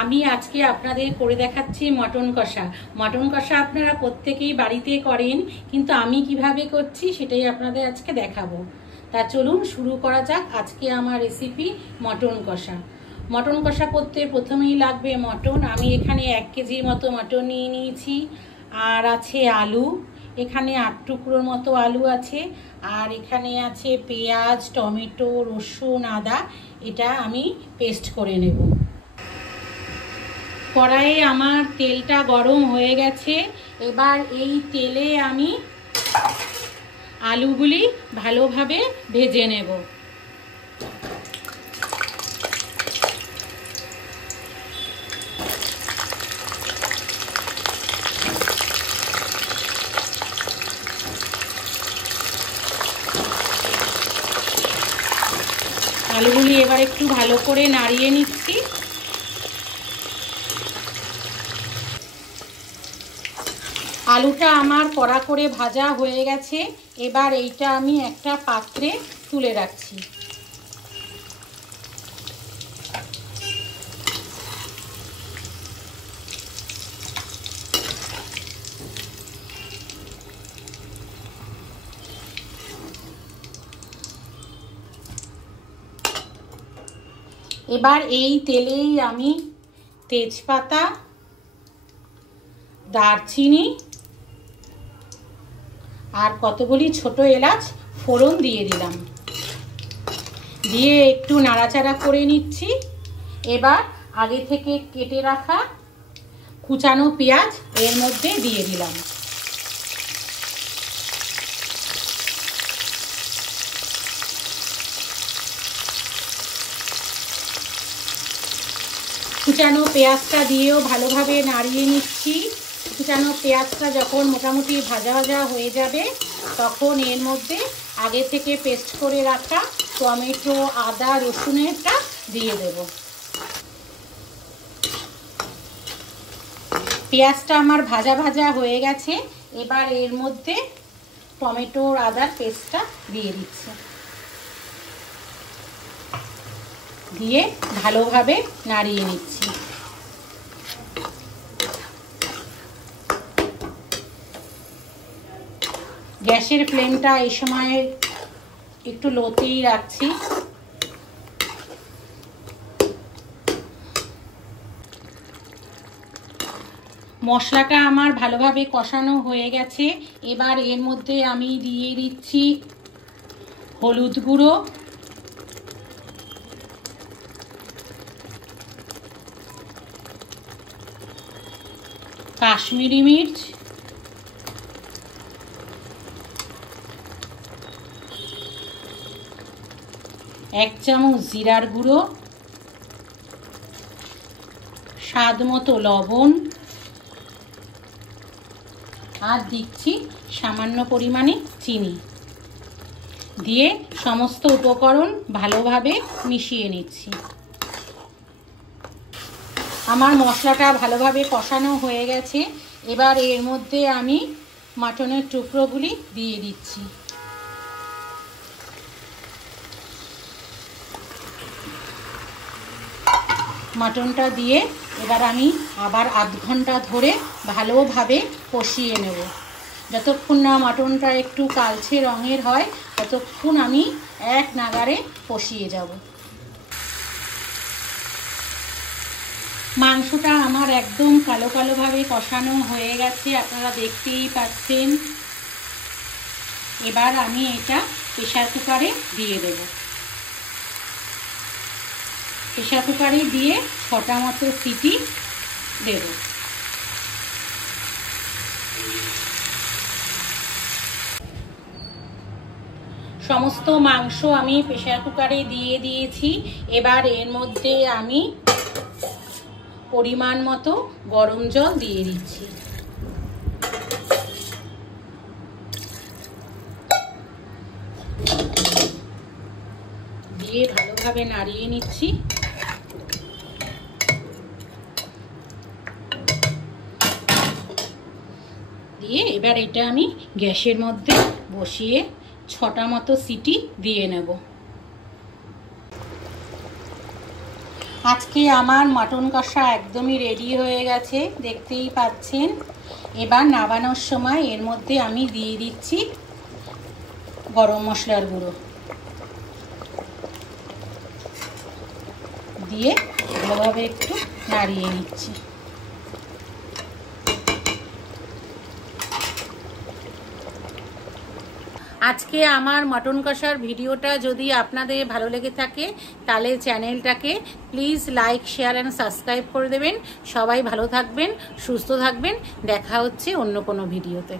আমি আজকে আপনাদের করে দেখাচ্ছি মটন কষা। মটন কষা আপনারা প্রত্যেকেই বাড়িতে করেন, কিন্তু আমি কিভাবে করছি সেটাই আপনাদের আজকে দেখাবো। তা চলুন শুরু করা যাক আজকে আমার রেসিপি মটন কষা। মটন কষা করতে প্রথমেই লাগবে মটন। আমি এখানে 1 কেজির মতো মটন নিয়ে নিয়েছি। আর আছে আলু, এখানে 8 টুকরোর মতো আলু আছে। আর এখানে আছে পেঁয়াজ, টমেটো, রসুন, আদা। এটা আমি পেস্ট করে নেব। কড়াইয়ে আমার তেলটা গরম হয়ে গেছে। এবার এই তেলে আমি আলুগুলি ভালোভাবে ভেজে নেব। আলুগুলি এবার একটু ভালো করে নাড়িয়ে নিচ্ছি। আলুটা আমার কড়া করে ভাজা হয়ে গেছে। এবার এইটা আমি একটা পাত্রে তুলে রাখছি। এবার এই তেলেই আমি তেজপাতা, দারচিনি আর কতগুলি ছোট এলাচ ফোড়ন দিয়ে দিলাম। দিয়ে একটু নাড়াচাড়া করে নিচ্ছি। এবার আগে থেকে কেটে রাখা কুচানো পেঁয়াজ এর মধ্যে দিয়ে দিলাম। কুচানো পেঁয়াজটা দিয়েও ভালোভাবে নাড়িয়ে নিচ্ছি। কুচানো পেঁয়াজটা যখন মোটামুটি ভাজা ভাজা হয়ে যাবে, তখন এর মধ্যে আগে থেকে পেস্ট করে রাখা টমেটো, আদা, রসুনেরটা দিয়ে দেব। পেঁয়াজটা আমার ভাজা ভাজা হয়ে গেছে। এবার এর মধ্যে টমেটো, আদার পেস্টটা দিয়ে দিচ্ছি। দিয়ে ভালোভাবে নাড়িয়ে নিচ্ছি। গ্যাসের ফ্লেমটা এই সময় একটু লোতেই রাখছি। মশলাটা আমার ভালোভাবে কষানো হয়ে গেছে। এবার এর মধ্যে আমি দিয়ে দিচ্ছি হলুদ গুঁড়ো, কাশ্মীরি মির্চ, এক চামচ জিরার গুঁড়ো, স্বাদ মতো লবণ, আর দিচ্ছি সামান্য পরিমাণে চিনি। দিয়ে সমস্ত উপকরণ ভালোভাবে মিশিয়ে নিচ্ছি। আমার মশলাটা ভালোভাবে কষানো হয়ে গেছে। এবার এর মধ্যে আমি মাটনের টুকরোগুলি দিয়ে দিচ্ছি। মাটনটা দিয়ে এবার আমি আবার আধ ঘন্টা ধরে ভালোভাবে কষিয়ে নেব। যতক্ষণ না মাটনটা একটু কালচে রঙের হয় ততক্ষণ আমি এক নাগাড়ে কষিয়ে যাব। মাংসটা আমার একদম কালো কালোভাবে কষানো হয়ে গেছে, আপনারা দেখতেই পাচ্ছেন। এবার আমি এটা প্রেসার কুকারে দিয়ে দেব। প্রেসার কুকারে দিয়ে 6টা মতো সিটি দেব। সমস্ত মাংস আমি প্রেসার কুকারে দিয়ে দিয়েছি। এবার এর মধ্যে আমি পরিমাণ মতো গরম জল দিয়ে দিচ্ছি। দিয়ে ভালোভাবে নাড়িয়ে নিচ্ছি। দিয়ে এবার এটা আমি গ্যাসের মধ্যে বসিয়ে 6টা মতো সিটি দিয়ে নেব। আজকে আমার মটন কষা একদমই রেডি হয়ে গেছে, দেখতেই পাচ্ছেন। এবার নামানোর সময় এর মধ্যে আমি দিয়ে দিচ্ছি গরম মশলার গুঁড়ো, দিয়ে ভালোভাবে একটু নাড়িয়ে নিচ্ছি। আজকে আমার মটন কষার ভিডিওটা যদি আপনাদের ভালো লেগে থাকে তাহলে চ্যানেলটাকে please like, share and subscribe করে দেবেন। সবাই ভালো থাকবেন, সুস্থ থাকবেন। দেখা হচ্ছে অন্য কোনো ভিডিওতে।